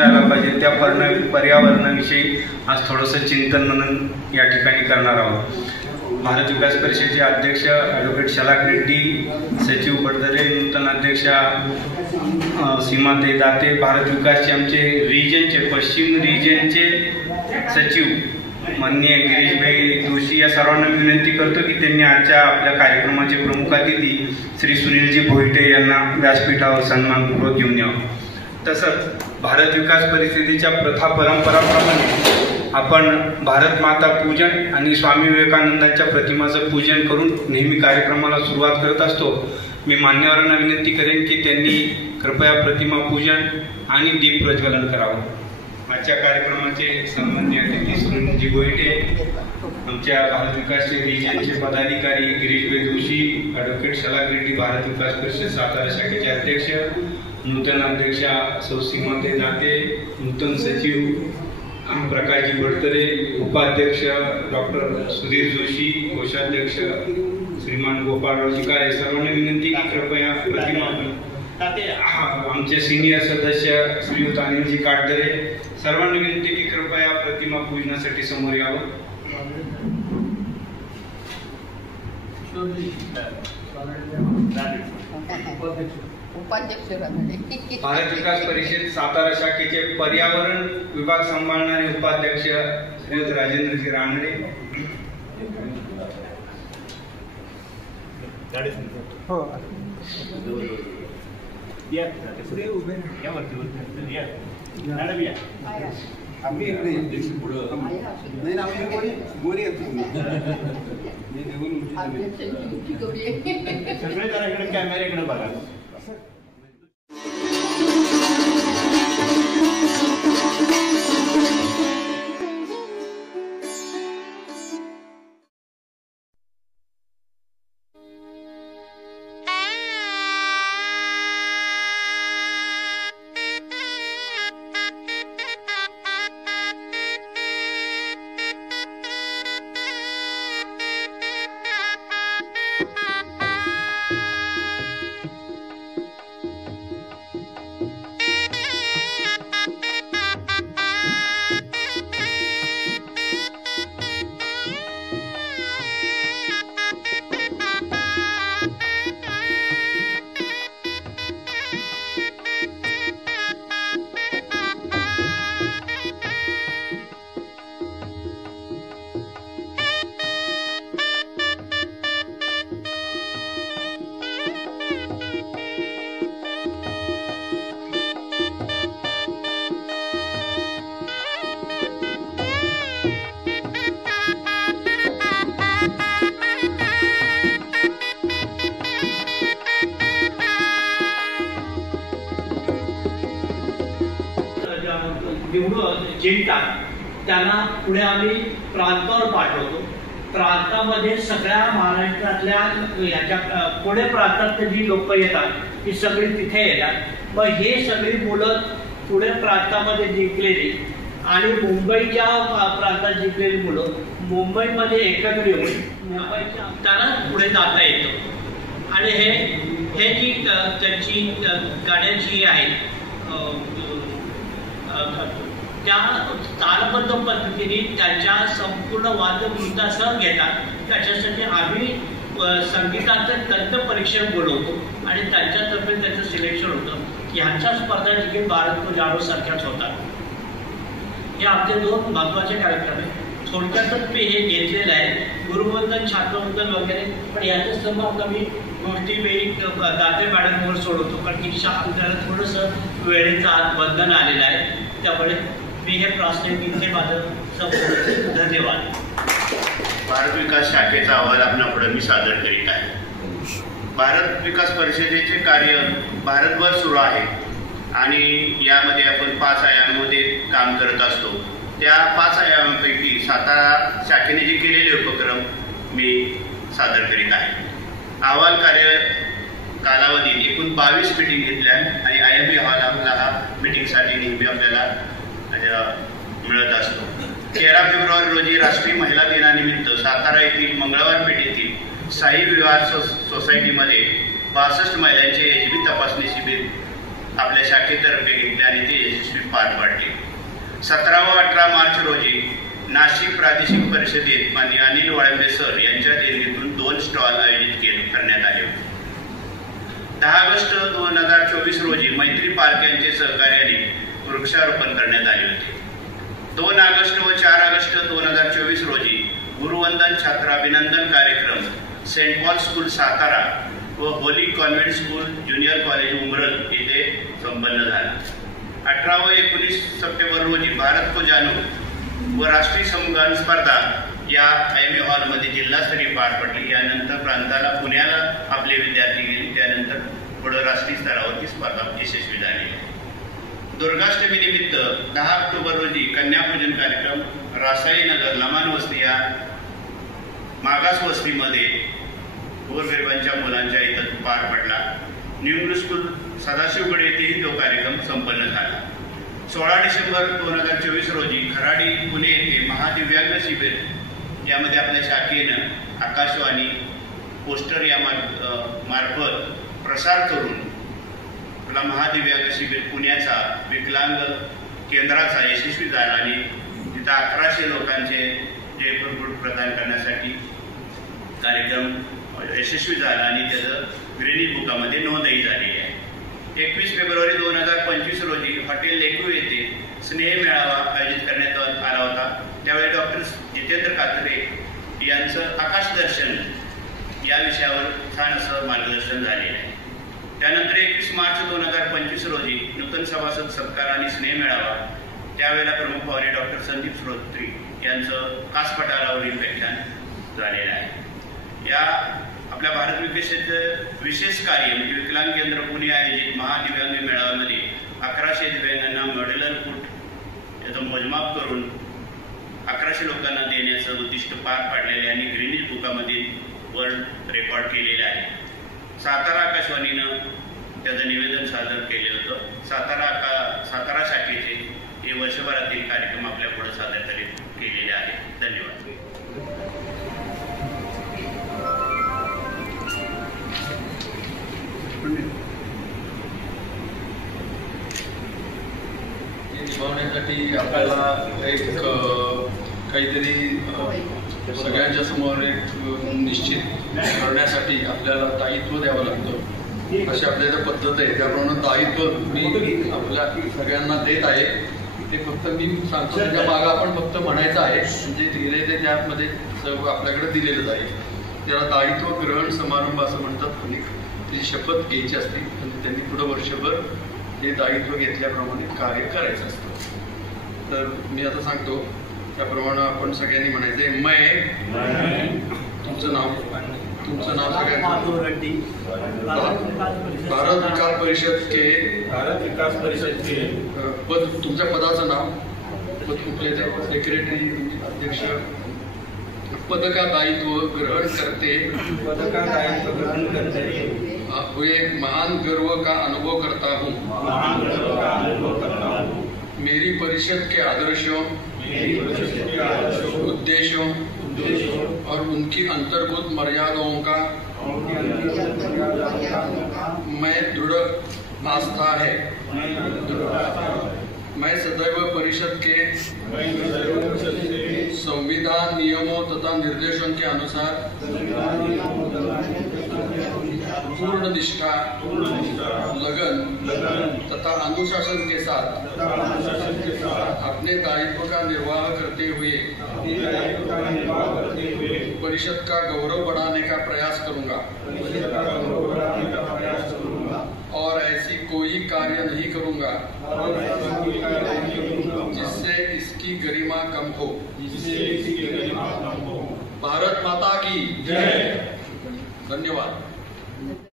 जायला पाहिजे त्या पर्यावरणाविषयी आज थोडंसं चिंतन मनन या ठिकाणी करणार आहोत. भारत विकास परिषदेचे अध्यक्ष ॲडव्होकेट शलाक रेड्डी, सचिव बडदरे, नूतन अध्यक्षा सीमाताई दाते, भारत विकासचे आमचे रिजनचे पश्चिम रिजनचे सचिव माननीय गिरीशभाई जोशी या सर्वांना विनंती करतो की त्यांनी आजच्या आपल्या कार्यक्रमाचे प्रमुख अतिथी श्री सुनीलजी भोईटे यांना व्यासपीठावर सन्मानपूर्वक घेऊन यावं. तसंच भारत विकास परिषदेच्या प्रथा परंपराप्रमाणे आपण भारत माता पूजन आणि स्वामी विवेकानंदांच्या प्रतिमाचं पूजन करून नेहमी कार्यक्रमाला सुरुवात करत असतो. मी मान्यवरांना विनंती करेन की त्यांनी कृपया प्रतिमा पूजन आणि दीप प्रज्वलन करावं. आजच्या कार्यक्रमाचे सन्माननीय अतिथी सुनीलजी भोईटे, आमच्या भारत विकासचे रिजनचे पदाधिकारी गिरीशभाई जोशी, ॲडव्होकेट शलाक रेड्डी, भारत विकास परिषद सातारा शाखेचे अध्यक्ष, नूतन अध्यक्षा सौ सीमाताई दाते, नूतन सचिव प्रकाशजी बडतरे, उपाध्यक्ष डॉक्टर सुधीर जोशी, कोषाध्यक्ष श्रीमान गोपाळरावजी काळे, सर्वांना विनंती की कृपया प्रतिमा आमचे सिनियर सदस्य श्रीयुत अनिलजी काटदरे, सर्वांना विनंती की कृपया प्रतिमा पूजनासाठी समोर यावं. भारत विकास परिषद सातारा शाखेचे पर्यावरण विभाग सांभाळणारे उपाध्यक्ष श्रीयुत राजेंद्रजी रानडे, कॅमेऱ्याकडे बघा. जिंकतात त्यांना पुढे आम्ही प्रांतावर पाठवतो. प्रांतामध्ये सगळ्या महाराष्ट्रातल्या ह्याच्या पुणे प्रांतातले जी लोक येतात ती सगळी तिथे येतात. मग हे सगळी मुलं पुणे प्रांतामध्ये जिंकलेली आणि मुंबईच्या प्रांतात जिंकलेली मुलं मुंबईमध्ये एकत्र येऊन मुंबईच्या त्यांना पुढे जाता येतं. आणि हे जी त्यांची गाण्याची आहे त्या तालबद्ध पद्धतीने त्यांच्या संपूर्ण वाद्यवृंदासह घेतात. त्याच्यासाठी आम्ही संगीताचं तंत्र परीक्षण बोलवतो आणि त्यांच्यातर्फे त्याचं सिलेक्शन होतं. ह्यांच्या स्पर्धा देखील भारत को जाणो सारख्याच होतात. हे आपले दोन महत्त्वाचे कार्यक्रम आहेत. थोडक्यातच मी हे घेतलेलं आहे, गुरुवंदन, छात्रवंदन वगैरे. पण याच्याच समोर आता मी गोष्टी वेळी दाते मॅडमवर सोडवतो कारण की आपल्याला थोडंसं वेळेचा बंधन आलेलं आहे. त्यामुळे मी हे प्रास्ताविक इथे माझं संपूर्ण. धन्यवाद. भारत विकास शाखेचा अहवाल आपल्यापुढे मी सादर करीत आहे. भारत विकास परिषदेचे कार्य भारतभर सुरू आहे आणि यामध्ये आपण 5 आयामामध्ये काम करत असतो. त्या 5 आयामांपैकी सातारा शाखेने जे केलेले उपक्रम मी सादर करीत आहे. अहवाल कार्य कालावधीत एकूण 22 मीटिंग घेतल्या आणि आयामी अहवाल आपला हा मीटिंगसाठी नेहमी आपल्याला मिळत असतो. 13 फेब्रुवारी रोजी राष्ट्रीय महिला दिनानिमित्त सातारा येथील मंगळवार पेठेतील साई विवाह सोसायटीमध्ये 62 महिलांचे यशस्वी तपासणी शिबिर आपल्या शाखेतर्फे घेतले आणि ते यशस्वी पार पाडले. 17 व 18 मार्च रोजी नाशिक प्रादेशिक परिषदेत माननीय अनिल वाळंबे सर यांच्या देणगीतून 2 स्टॉल आयोजित करण्यात आले होते. 10 ऑगस्ट 2024 रोजी मैत्री पार्क यांचे सहकार्याने वृक्षारोपण करण्यात आले होते. 2 ऑगस्ट व 4 ऑगस्ट 2024 रोजी गुरुवंदन छात्र अभिनंदन कार्यक्रम सेंट पॉल स्कूल सातारा व holy convent school junior college उमरल येथे संपन्न झाला. 18 व 19 सप्टेंबर रोजी भारत को जाणू व राष्ट्रीय समगान स्पर्धा या एम.ए. हॉलमध्ये जिल्हास्तरीय पार पडली. यानंतर प्रांताला पुण्याला आपले विद्यार्थी गेले. त्यानंतर पुढे राष्ट्रीय स्तरावरची स्पर्धा यशस्वी झाली. दुर्गाष्टमी निमित्त 10 ऑक्टोबर रोजी कन्यापूजन कार्यक्रम रासाईनगर लमान वस्ती या मागास वस्तीमध्ये गोरगरिबांच्या मुलांच्या इथं पार पडला. न्यू इंग्लिश स्कूल सदाशिवगड येथेही तो कार्यक्रम संपन्न झाला. 16 डिसेंबर 2024 रोजी खराडी पुणे येथे महादिव्यांग शिबिर यामध्ये आपल्या शाखेनं आकाशवाणी पोस्टर या मार्फत प्रसार करून आपला महादिव्यांग शिबिर पुण्याचा विकलांग केंद्राचा यशस्वी झाला आणि तिथं 1100 लोकांचे जयपूर प्रदान करण्यासाठी कार्यक्रम यशस्वी झाला आणि त्याचं गिनीज बुकामध्ये नोंदही झालेली आहे. 21 फेब्रुवारी 2025 रोजी हॉटेल लेकू येथे स्नेह मेळावा आयोजित करण्यात आला होता. त्यावेळी डॉक्टर जितेंद्र कात्रे यांचं आकाशदर्शन या विषयावर छान असं मार्गदर्शन झालेलं आहे. त्यानंतर 21 मार्च 2025 रोजी नूतन सभासद सत्कार आणि स्नेह मेळावा त्यावेळेला प्रमुख पाहुणे डॉक्टर संदीप श्रोत्री यांचं कासपठारावरील व्याख्यान झालेलं आहे. या आपल्या भारत विकासाचं विशेष कार्य म्हणजे विकलांग केंद्र पुणे आयोजित महादिव्यांग मेळाव्यामध्ये 1100 दिव्यांगांना मॉड्युलर फूट याचं मोजमाप करून 1100 लोकांना देण्याचं उद्दिष्ट पार पाडलेले आणि गिनीज बुकामध्ये वर्ल्ड रेकॉर्ड केलेले आहे. सातारा आकाशवाणीनं त्याचं निवेदन सादर केलं होतं. सातारा शाखेचे हे वर्षभरातील कार्यक्रम आपल्या पुढे सादर केलेले आहेत. धन्यवाद. निभावण्यासाठी आपल्याला एक काहीतरी सगळ्यांच्या समोर एक निश्चित करण्यासाठी आपल्याला दायित्व द्यावं लागतं. अशी आपल्या इथं पद्धत आहे. त्याप्रमाणे दायित्व मी आपल्या सगळ्यांना देत आहे. ते फक्त मी सांगतो त्याच्या मागं आपण फक्त म्हणायचं आहे. म्हणजे दिले ते त्यामध्ये सर्व आपल्याकडे दिलेलंच आहे. त्याला दायित्व ग्रहण समारंभ असं म्हणतात. आणि ती शपथ घ्यायची असते आणि त्यांनी पुढं वर्षभर हे दायित्व घेतल्याप्रमाणे कार्य करायचं असतं. तर मी आता सांगतो त्याप्रमाणे आपण सगळ्यांनी म्हणायचं मैं तुमचं नाव सगळ्यांचं भारत विकास परिषद के पद तुमच्या पदाचं नाव पद कुठले ते सेक्रेटरी अध्यक्ष पद का दायित्व ग्रहण करते हुए महान गर्व का अनुभव करता हूँ. मेरी परिषद के आदर्शों उद्देश्यों और उनकी अंतर्गत मर्यादाओं का मैं दृढ़ आस्था है. मैं सदैव परिषद के संविधान नियमों तथा निर्देशों के अनुसार पूर्ण निष्ठा लगन तथा अनुशासन के साथ अपने दायित्व का निर्वाह करते हुए परिषद का गौरव बढ़ाने का प्रयास करूंगा और ऐसी कोई कार्य नहीं करूंगा जिससे इसकी गरिमा कम हो. भारत माता की जय. धन्यवाद.